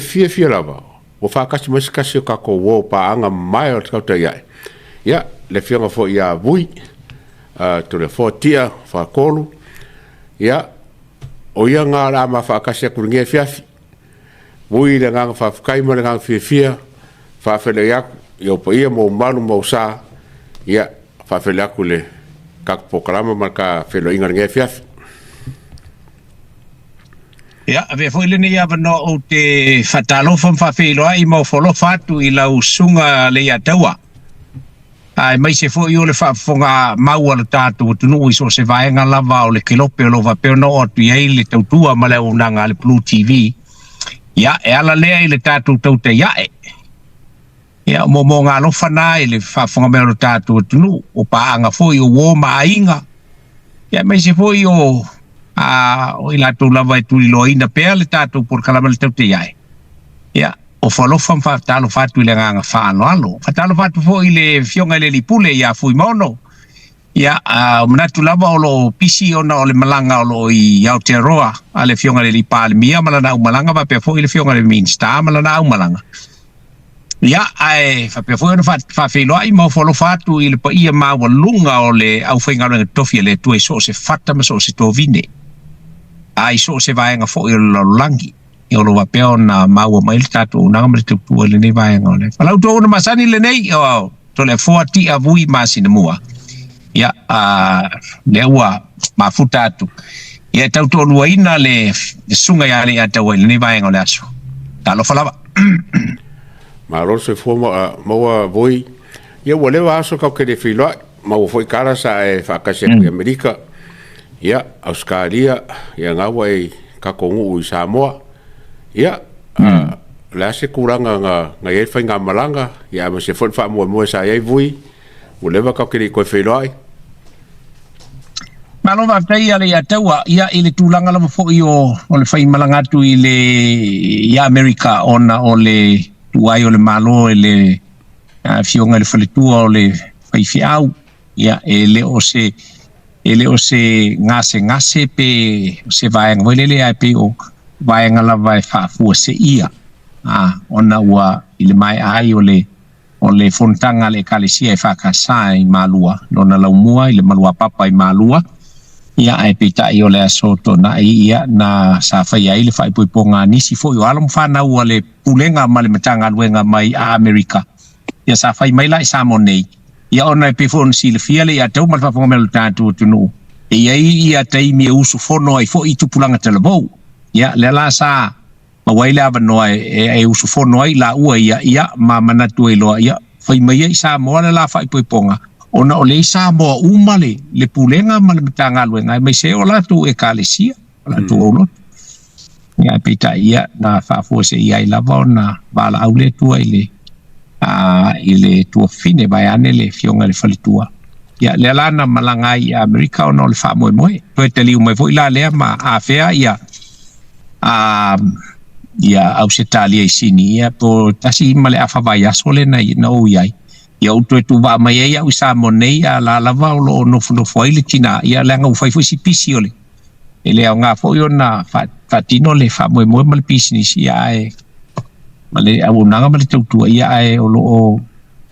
fia lava o whakasi masikasi o kako wo pa anga mai o tau tai ai ia le whianga fo ia vui to le fotia whakolu ia o ia ngā rā ma whakasi a kuringia fiafi vui le nganga whawhikai ma le nganga fia whawhele iaku i o pa ia mo manu mo sa ia whawhele aku le kako pokarama ma ka whelo inga ringia fiafi. Ja, we foi le ia no o te fatalo fam fa felo ai mo folo fatu i lau sunga le ia taua. Ai mai se foi o le fa fonga mau ala tatu tu no iso se vai nga lava o le kilope lo va pe no o tu ia le tautua ma le unanga le Blue TV. Ja, e ala le ai le tatu tau te ia e. Ja, mo nga lo fana i le fa fonga me lo tatu tu no o pa anga foi o wo ma inga. Ja, mai se foi o o ila tu lava tu lo ina pe le tatu por kalama le te ai ya o falo fam fa talo fatu le nga fa no alo fa talo fatu fo ile fionga le lipule ya fui mono ya mna tu lava o lo pisi ona o le malanga o lo i Aotearoa ale fionga le lipale mia malana u malanga va pe fo ile fionga le minsta malana u malanga ya ai fa pe fo no fa filo ai mo falo fatu ile pa ia ma wa lunga o le au fainga le tofi le tu so se fata ma so se to vine ai so se vai nga fo i lo langi i lo va peo na maua mai tatu na ngam te tu le nei vai nga le falau to na masani le nei o to le fo ti avui masina mua ya le wa ma futatu ia tau to luaina le sunga ya le ata le nei vai nga le aso ta lo falava ma ro se fo mo voi ia wale wa aso ka ke de filo ma foi cara sa e fa ka se Amerika ia Australia ia ngawa i kakongu i Samoa ia la se kuranga nga ia whainga malanga ia ma se fon fa mo sa ia vui o leva ka kiri ko feloi malo va tai ale ia taua ia ile tulanga la fo io o le whai malanga tu ile ia America ona o le tuai o le malo ele fionga le faletua o le whai fiau ia ele o se ngase pe se vai ngolele ai pe o vai ngala vai fa fu se ia ona wa ile mai ai o le fontanga le kalisia e fa ka sai malua lona la mua ile malua papa i malua ia ai pe ta i o le soto na ia na sa fa ia ile fa i ponga nisi fo yo alam fa na wa le pulenga ma le matanga luenga mai a America ia sa fa mai lai sa monei ia ona pe fon sil fiale ia tau mal fa fonga mel tatu tunu ia tai mi usu fono ai fo i tupulanga telebo ia le la sa ma waila ba no ai usu fono ai la ua ia ma manatu ai lo ia fa mai ai sa mo la fa i ponga ona o le sa mo umale le pulenga ma le tanga luenga mai se ola tu e kalesia la tu ono ia pita ia na fa fo se ia i lava ona bala aule tu ai le ile tu fine vai ane le fionga le falitua ia le lana malanga i America ona le fa mo to te liu mai foi la le ma a fea ia Australia i sini ia po tasi male afa vai asole na no ia ia uto tu va mai ia usa monei la lava lo no foi le tina ia le nga foi si pisiole ele nga foi ona fatino le fa mo mal business ia male au nanga male tu ia ai o lo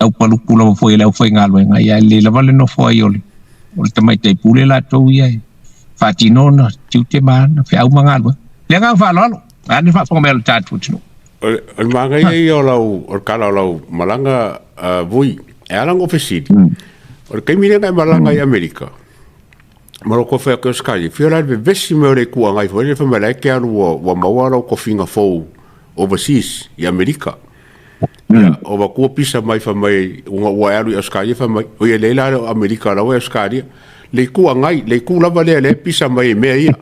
au palu pula foi le foi ngalo nga ia le lava le no foi ole o te mai te pule la to ia fatino na tute man fe au mangalo le nga fa lo ani fa fo mel tatu tino o manga ia o lau o kala lau malanga vui e alango fesidi o ke mire nga malanga i Amerika maro ko fe ko skai fiola be vesi me re ku nga foi le fa mala ke alu wa mawara ko finga fo overseas i Amerika o va ku pisa mai fa mai wa alu skai fa mai o ye leila Amerika la wa skai le ku ngai le ku la vale le pisa mai me ia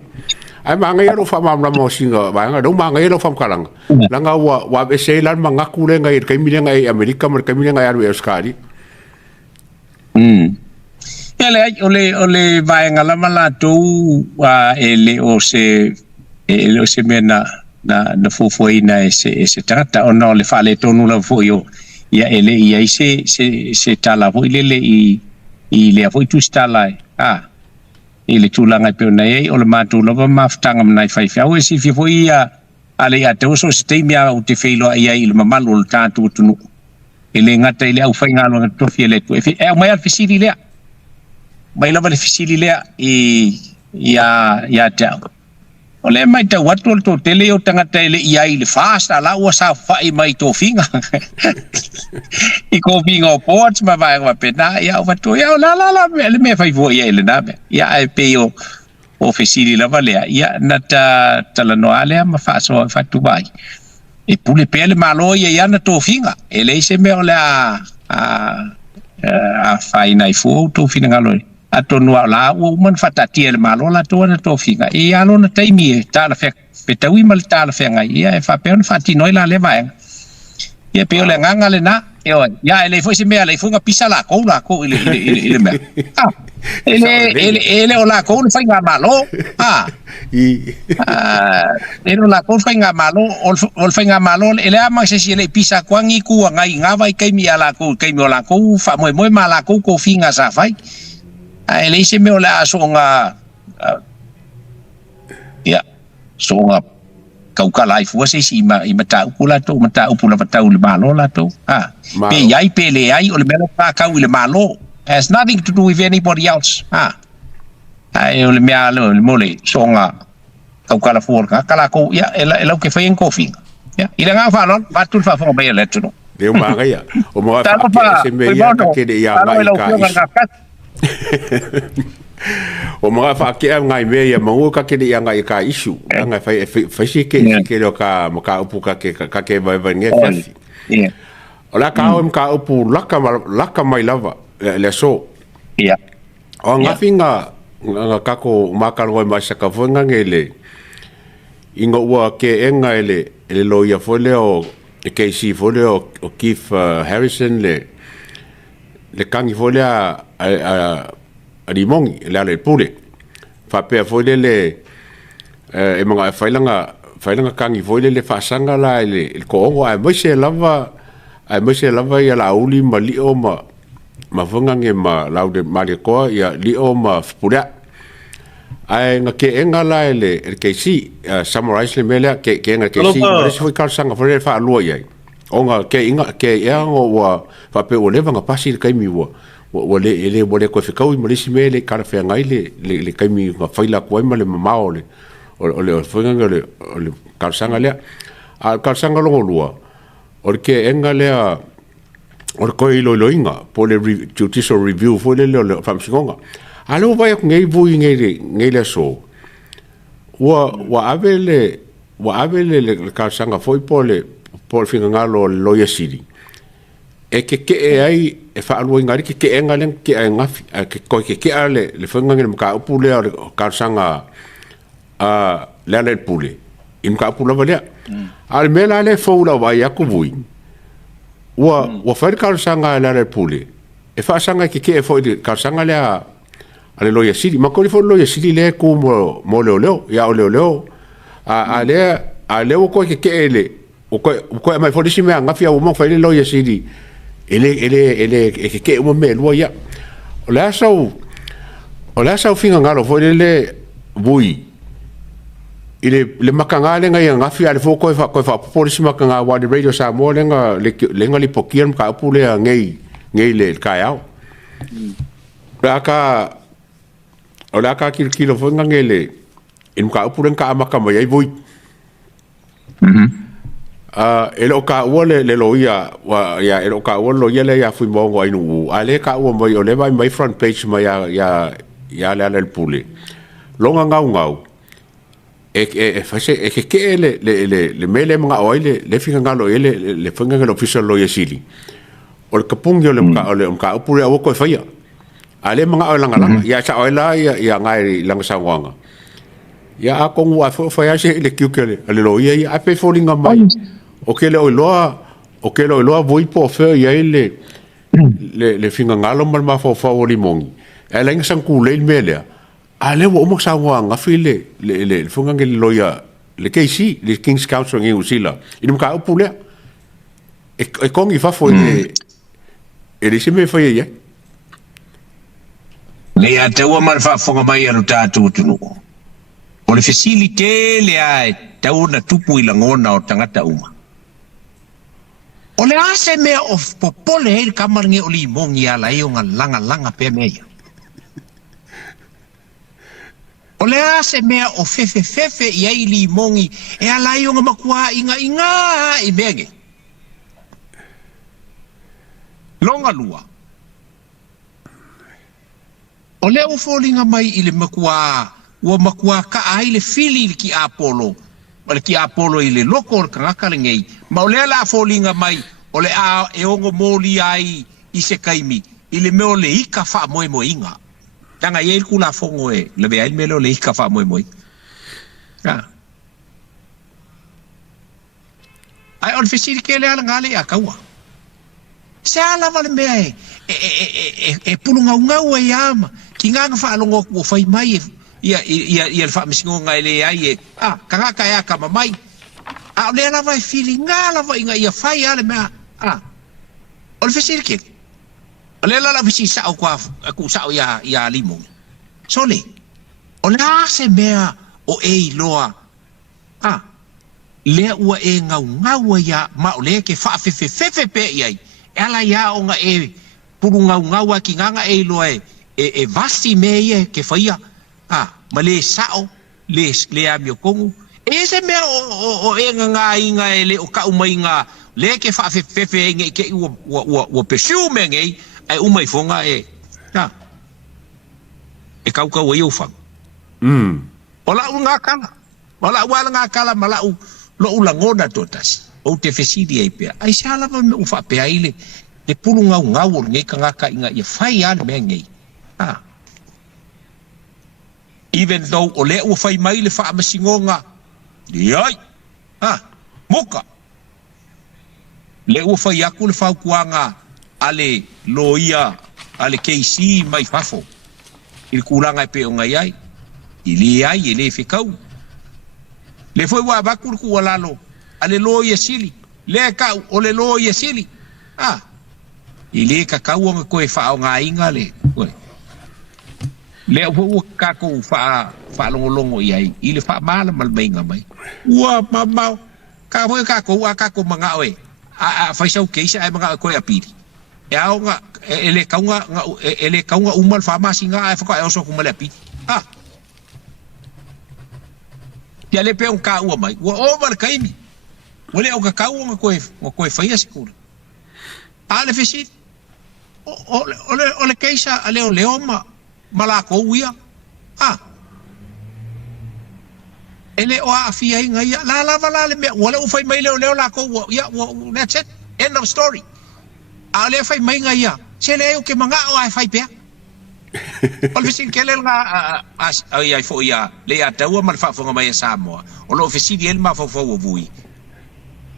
ai manga ia lo fa mamla mo singa ba nga do manga ia lo fam kalanga langa wa be seilan manga ku le ngai kai mi ngai Amerika mer kai mi ngai alu skai ole vai ngala mala tu ele o se mena na fofoi na se trata ona le fale tonu la foio ia ele ia se tala vo ile i le vo tu stala ile tulanga pe na ei ole matu lova maftanga na fai fa o si foi ale ia te uso stay mia o te feilo ia il mamalu o tātu tunu ele ngata ile au fainga lo to fiele tu e mai al fisili le mai lava le fisili le ia te o le mai te watu to tele o tangata ile ia ile fasta la o sa fai mai to finga I ko vinga o ports ma vai wa pena ia o watu ia la me fai vo ia ile na ia e pe o fisili lava le ia na tala no ale ma fa so fatu bai e pule pele malo ia na to finga ele se me o le a fai nai fu to finga lo ato no la o man fatati ele malo la to na to finga e alo na taimi ta la fe petawi mal ta la fe ngai ia e fa pe on fati noi la le vai ia pe o le nganga le na e o ia ele foi se me le funga pisa la ko ile me ele o la ko fai nga malo ele la ko fai nga malo o fai nga malo ele ama se si ele pisa kwangi ku ngai nga vai kai mi ala ko kai mi la ko fa mo mala ko finga sa fai ele se me o la so nga ia so nga kau kalai fu se si ma ta upula to mata upula tau le malo la to pe yai pe le ai o le melo pa kau le malo has nothing to do with anybody else ai o le mea le mole so nga kau kala fu kala ko ia ela ke fai en kofi ia ila nga fa non va tu fa fo be le tuno de ma ga ia o mo fa se me ia ke de ia mai ka o mga fa ke ngai me ya mangu ka ke ya ngai ka issue ngai fa si ke lo ka maka upu ka ke vai nge fasi o la ka o ka upu laka mai lava le so o nga finga ka ko maka lo mai sa ka vonga ngele ingo wa ke enga ele lo ya fo le o ke si fo le o Keith Harrison le kangi fo le rimongi le pule fa pe foi le e mga failanga kangi foi le fa sanga la le ko ngo ai mo se lava ya la uli mali o ma vonga nge ma la de mali ko ya li o ma pula ai nga ke enga la le ke si summarize le mele ke nga ke si ma se foi ka sanga foi fa lo ya o nga ke ya ngo wa fa pe o le vanga pasi kai mi wa wale ko fe kau malisi mele kara fe ngai le kaimi nga faila ko ai male mamao le o fenga le karsanga le a karsanga lo lua o ke enga le o ko ilo loinga po le judicial review fo le fam singonga alo vai ngai vui ngai le so wa avele le karsanga foi po finga ngalo lo yesiri e ke ai e fa alua ngari ke engalen ke ngafi ke ale le fanga ngel ka upule ka sanga le pule im ka pula vale al mela le foula va ya ku vui wa fa ka sanga le pule e fa sanga ke fo ka sanga le ale lo ya sili ma ko fo lo ya sili le ku mo leo ya o leo ale ko ke ele ko mai fo disi me ngafi o mo fa le lo ya sili ele ke mo me lo ya o la sa finga ngalo fo le vui le makanga le ngai ngafi ale fo ko fa polisi makanga wa de radio sa mo le ngali pokiam ka pule ngai le ka ya la ka kilo fo ngale in ka pule ka makama ya vui ele o ka wole le loia wa ya ele o ka wole loia le ya fui mongo ai nu ale ka wo mo le mai front page ma ya le pule longa ngau fa se ke le mele mga oile le finga ngalo le finga ngalo official loia sili o le kapung yo le ka pule o ko fa ya ale mga oilanga ya sa oila ya ngai lang sa wanga ya akong wa fa ya se le kiukele le loia ya pe folinga mai o ke le loa voi po fe ya le finga ngalo mal ma fo o limong e la sang ku le mele ale wo mo sa wa nga file le funga ngel loya le KC le King's Council ngi usila inum ka upule e kongi fa fo e se me fa ya le ya te wa mal fa fo mai anu ta tu O le fesilite le ai tau na tupu I langona o tangata uma. O le ase mea o popole hei kamarangi o li mongi ala i o ngā langa pe mea. O le ase mea o fefe I ai li mongi e ala i o ngā makua inga I mege. Longa lua. O le o fōlinga mai I le makua ua makua ka ai le fili ki Apollo. O le ki Apollo I le loko o kangaka le ngei. Ma o le ala fōlinga mai o le a e ongo mōli ai I se kaimi. I le meo le ika wha moe inga. Tanga I eil kula fongo e. Le vea il melo le ika wha moe. Ai on fesiri ke le ala ngale a kaua. Se ala vale mea e pulunga ungau e ama. Ki nganga wha alongo o whai mai ia le wha misingonga e le ai e. Kangaka e a kama mai. O le ala vai fili ngā lava inga ia whai ale mea. O le fesiri ke. O le ala visi sao kua aku sao ia limongi. So le. O le ase mea o e loa. Lea ua e ngau ia ma o le ke wha fefe pe iai. E ala ia o nga e puru ngau ki nganga e loa e vasi me ia ke whaia. Ma le sao, le amio kongu. E se mea o e ngā inga e le o ka umai ngā le ke wha fefe e nge ke ua pesu me ngei ai umai fonga e. E kau e ufang. O lau ngā kala. O lau wala ngā kala ma lau lo ulangona totasi. O te fesidi ai pea. Ai se alava me ufa pea ile. Le pulu ngau o ngei ka ngaka inga ia whai ale mea ngei. Even though o le ua whai mai le wha masingonga. Iai. Moka. Le ua whai aku le whau kuanga ale loia, ale keisi mai whafo. Il kuranga pe o ngai ai. Ili ai, ele whikau. Le foi wa bakur ku walalo. Ale loia sili. Le kau, o le loia sili. Ili ka kau nga koe wha o ngā inga le. Le ua kako wha longolongo iai. Ili wha maala malmainga mai. Ua mamau. Ka hoi kako, ua kako mga oe. Whaisau keisa ai mga koe apiri. E au nga, ele kaunga umal wha masi nga ai whaka e oso kumale apiri. Ia le peon ka ua mai. Ua o mar kaimi. Wale au ka kau nga koe whaia sikura. Ale fesit. Ole keisa a leo leoma. Malako uia. Ele o a fia inga ia. La lava la le mea. Wale ufai mai leo lako ua. Ia, that's it. End of story. A le fai mai nga ia. Se leo ke mga o ai fai pea. Ol fesin kele nga ai fo ia. Le a taua mal fa fonga mai a Samoa. O lo fesidi el ma fo vui.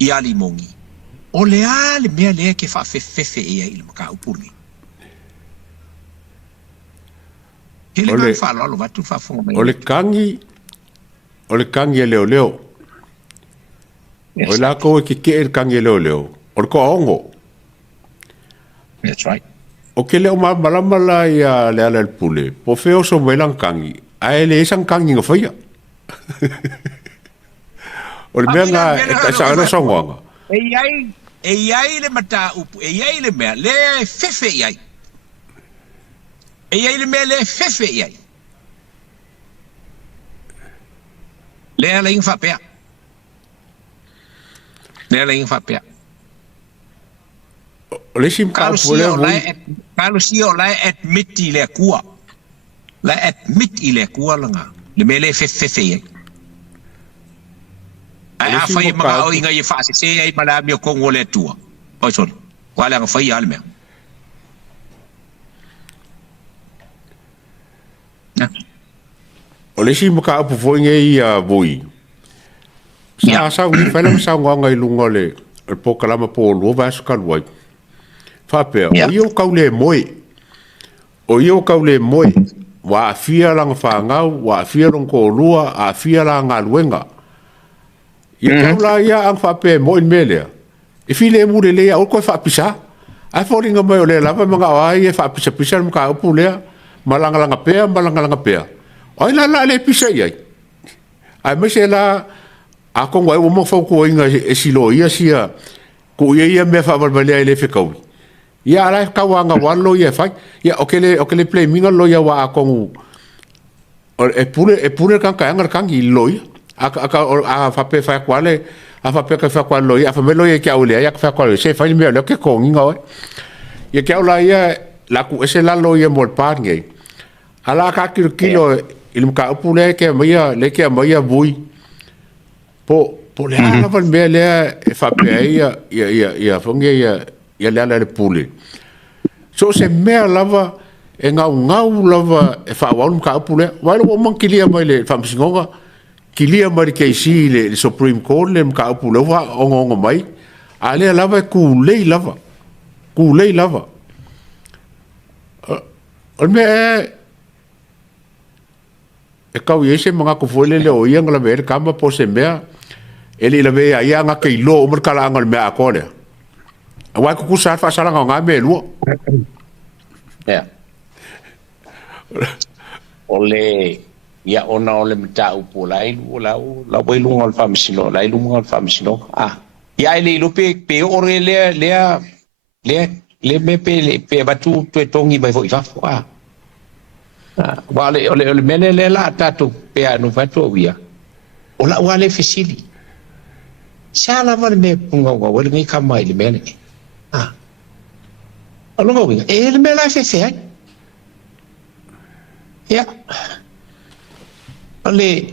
Ia limongi. O le a le mea le ke fa fefe ia il maka upurni. Ele nga fa lo va tu fa fonga mai. O le kangi e leo. O la ko ke el kangi leo. O ko ongo. That's right. O ke leo malamala ia le ala el pule. Po feo so melang kangi. A ele isang kangi nga whaia. O le mea nga e sa ana songoanga. E iai le mata upu. E iai le mea. Le fefe iai. E iai le mea le fefe iai. Le ala ing whapea. Le ala ing whapea. O le sim ka pule Kalo si o lai admit I le kua. Lai admit I le kua langa. Le mele fefe ye. Ai a fai mga o inga ye fase se ai malami o kongo le tua. Oi sol. Wala nga fai alme. O le sim ka pu foi ngai a voi. Sa wi fa la sa nga ngai lunga le po kalama po lo va ska luai. Whapea, o iau kau le moe, wa a fia lang whangau, wa a fia long ko lua, a fia lang ngā luenga. Ia kau la ia ang whapea moe melea. E fi le mure lea, o koe whapisa. Ai whoringa mai o le lava mga o ai e whapisa-pisa mga upu lea, malanga pea. O ai la le pisa iai. ai mai se la a ko ngoi mo fa ko inga e silo ia sia ko ia me fa balbale ele fe kau ia ala ka wanga wallo ia fa ia okele play minga lo ia wa ko e pure kan ka ngar kan i lo ia a fa pe fa kwale a fa pe ka fa kwalo ia fa me lo ia ka ule ia fa kwalo se fa me lo ke ko inga ia ka ula ia la ku ese la lo ia mo pa ngai ala ka kilo il ka pule ke mai le ke mai vui po le ala van me le fa pe ia fonge ia le ala le pule so se me lava e ngau lava e fa wa ka pule wa lo mo kilia mai le fa msingonga kilia mai ke si le Supreme Court le ka pule wa ongo mai ale lava ku le lava o me e kau ye se mga ko foi le o ia ngala ver kama po se mea ele la ve ia nga ke lo o merkala ngal me akole wa ku sa fa sala nga me lu ya ole ya ona ole mta upo lai la boi lu ngal fam sino lai lu ngal fam sino ya ile lu pe ore le me pe batu pe tongi mai foi fa wale ole mele le la tatu pe anu fatu wia ola wale fesili sala wale me punga wale ngi kamai le mele alonga wia ele me la fe ya ale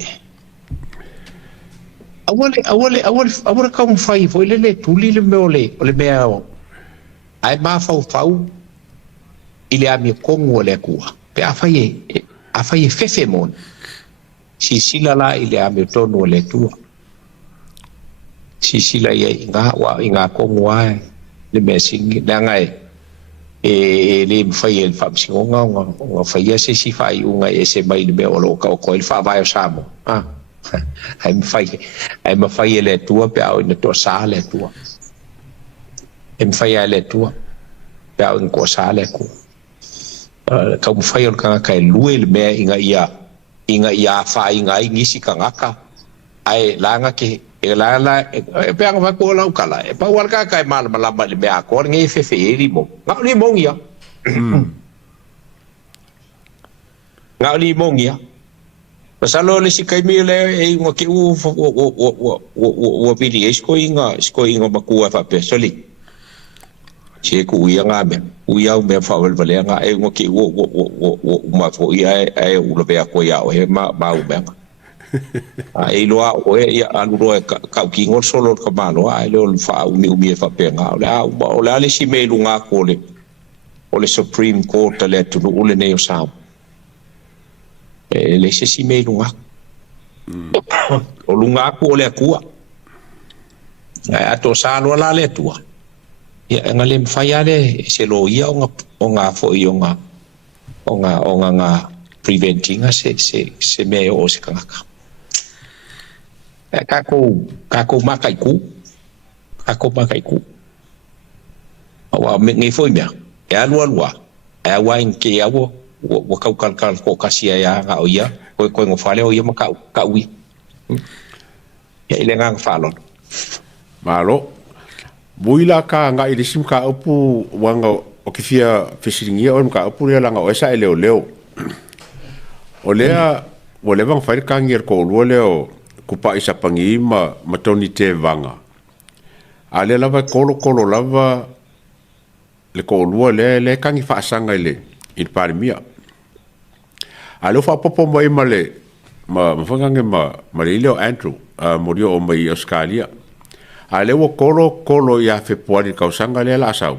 awale kam fai foi le tuli le me ole me ai ma fau ile a mi kongo le kua pe afaye fefe mon si sila la ile a me tono le tua si sila ye inga kongo ai le me singi dangai le faye fam singa nga faye se si fai unga ese mai le me olo ka ko il fa vai samo ai ma faye le tua pe au ne to sa le tua faye le tua pe au ko sa le ku ka mu fai ka ka luel me inga ia fa inga ngisi ka ngaka ai langa ke la pe anga ko la kala e pa war ka mal mala le me ko ngi fe ri mo ngali mo ngia ngali mo ngia pasalo le si kai mi le e ngo ke o pidi sko inga makua fa pe soli che ku ia nga me fa vale nga e ngo ki wo ma fo ia e u lo bea ko ia o he ma u me ai lo o ia alu ro ka ki ngol solo ka ma lo ai lo fa u mi fa pe nga o la le si me lu nga ko le Supreme Court le tu u le ne o sa le si me lu nga o lu nga ko le ku a to sa lo la le tua ya ngale mfayale se lo ia onga fo ionga onga preventing se me o se kanga kako makai ku awa me ngi fo mia ya lua e wa inke ya wo kau kal ko kasia ya nga o ia ko ngo fale o ia ma ka wi ya ile nga falon malo buila ka nga i sim ka upu wanga o ki fia fisiringia o ka upu langa o esa leo o lea o le bang fai ka ngir ko leo ku pa isa pangi ma toni te vanga ale lava kolo lava le ko le ka ngi fa sanga ile in parmia ale fa popo mai male ma fanga ma leo Andrew morio o mai Australia ale wo kolo ya fe pori ka usanga le la sau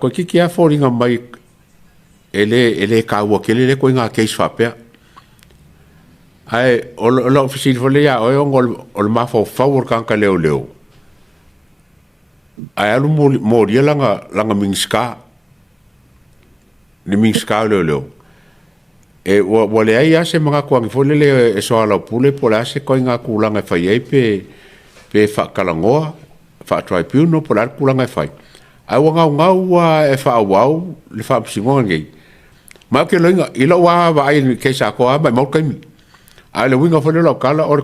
ko ki a foringa mai ele ka wo kele le ko nga case fa pe ai o ofisi fo le ya o ngol ma fo favor kan ka leo ai alu mo dia langa mingska ni mingska leo e wo le ai ase mga ko ngi fo le e so ala pule pola se ko nga ku langa fa ye pe fa kalangoa fa tribunal por ar kulanga fai ai wanga e fa wau le fa singo ngai ma ke lenga ilo wa ai ke sa ko ba mo kai ai le winga fa le lo kala or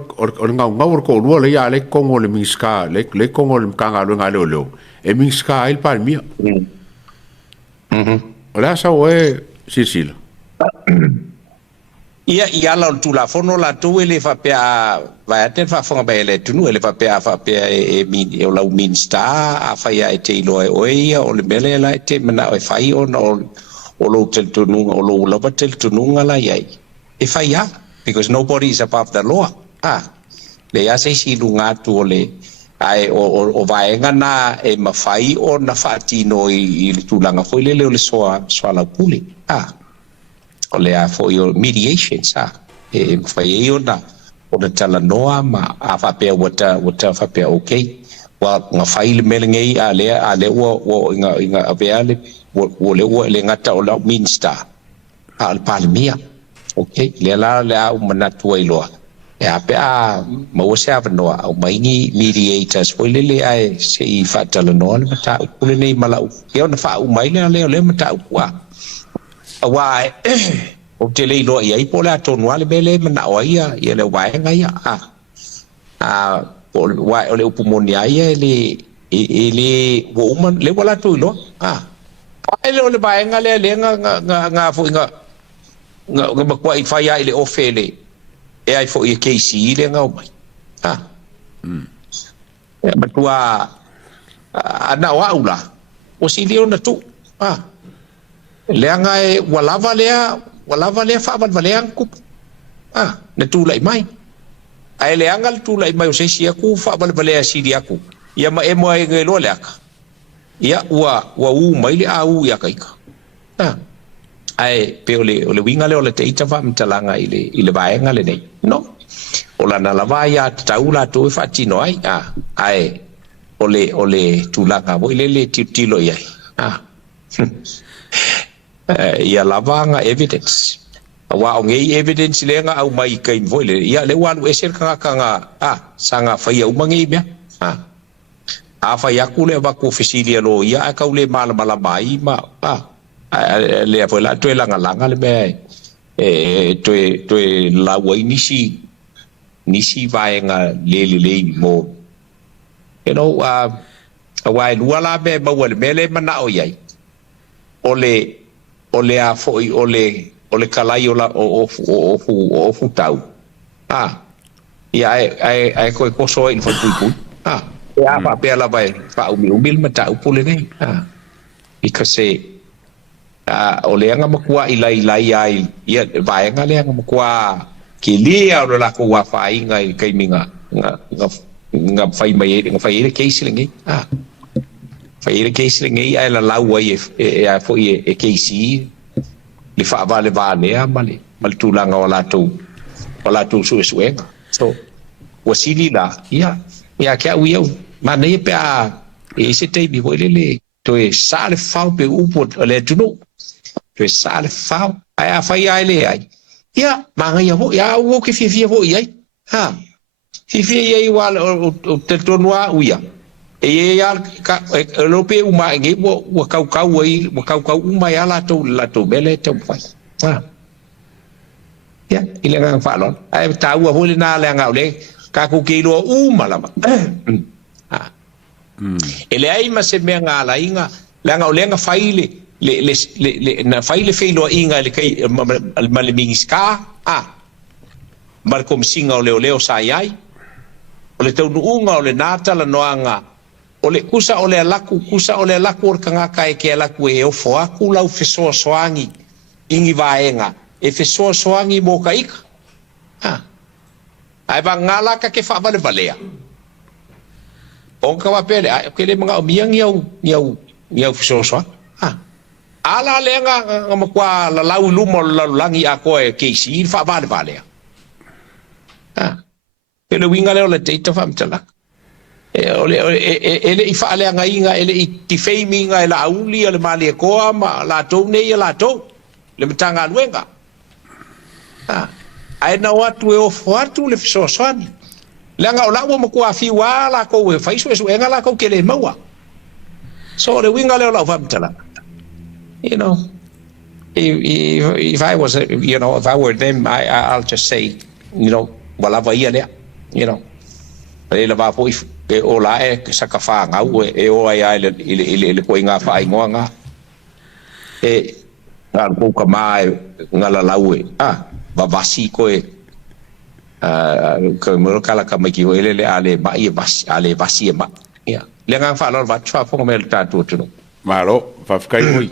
ngau ko ru le ya le kongo le miska le kongo le kanga lo ngale lo e miska il palmia ora sa we sisila ia la tu la fono la tu ele fa pe vai até fa fonga bele tu no ele fa pe e min e la min sta a fa ia e te lo o ia o le bele la te mana o fa i o lo tel tu no o lo la tel tu no la ia e fa ia because nobody is above the law le ia se si lunga tu le ai o vai ngana e mafai o na fatino i tu langa foi le soa la puli o le a for your mediation sa e fai ona o na tala noa ma a fa pe wata fa pe okay wa nga fai le melengei a le wo inga aveale wo le ngata o la minsta al palmia okay le a manatu ai loa e a pe a ma o se ava noa o mai ni mediators foi le ai se i fa tala noa le mata o le nei mala e ona fa o mai le mata wa wai o te lei loa ia i po le atonu ale bele mana o ia le waenga ia o le upumonia ia ele wo uman le wala tu lo ele o le waenga le nga fo nga bakwa i faya ile ofele e ai fo i KC le nga o mai batua ana wa ula o si le ona tu le nga e walava le fa le angku na tu lai mai ai le angal tu lai mai o se sia ku fa le si dia ku ia ma e mo e lo le aka ia wa u mai le au ia kai ka ai pe le winga le o le te ita fa mtalanga ile vaenga le nei no o la na lava ia taula to fa tino ai ai o le tu langa bo le tilo ia ia lavanga evidence wa ngei evidence le nga au mai kai voile ia le walu eser kanga sanga fa ia umangi bia fa ia kule va ku fisilia lo ia ka ule mala mai ma le fa la to langa le be to la wa nisi vaenga le mo you know wa luala be ba wale mele mana o yai ole a foi ole kalai ola o fu tau ia ai ko so in foi pui ia pa pe la vai pa umil mata upule nei because ole anga makua ilai ai ia vai anga le anga makua ke lia o la ko wa fai ngai kai minga nga fai mai nga fai le case lengi fai le case lengi ai la lau ai e foi e case le fa vale male mal tu langa wala tu suenga so wasili la ia ke au eu mana ia pe e se te bi le to e sale fau pe upo le tu no to e sale fau ai fai ai le ai ia manga ia ho ia o ke fia ho ia fia ia wal o te tonua uia e ia ka lo pe uma nge wo kau ai uma ia la to bele te fai ia ile nga fa lo ai ta u ho le na le nga le ka ku ke lo uma la ele ai ma se me nga la inga le nga faile le na faile feilo inga le kai mal mingiska mal kom singa o leo sai o le tau nuunga o le nata la noanga o le kusa o le laku o kanga kai ke laku e ofo aku lau fesoa soangi ingi vaenga e fesoa soangi mo kaika ai va ngala ka ke fa valea on ka va pele ke le mga miang yau fesoa soa ala lenga ngakwa la lau lumo la langi ako e ke si fa valea ele winga le le teita famtala ele i fa ale ngainga ele i ti feiminga ele auli ele mali ko ma la to nei la to le mtanga luenga ai na watu e ofuatu le fiso swani langa ola mo ko afi wala ko we faiso eso enga la ko kele mawa so le winga le la famtala you know if I was if I were them I'll just say wala va ia le e la va po e o la e saka fa nga u e o ai le ko nga fa ai nga e nga ko ka mai nga la lau va vasi ko e ka mo kala ka mai ki le ale ba e vasi ma ia le nga fa lor va chwa fo me ta tu malo fa kai hui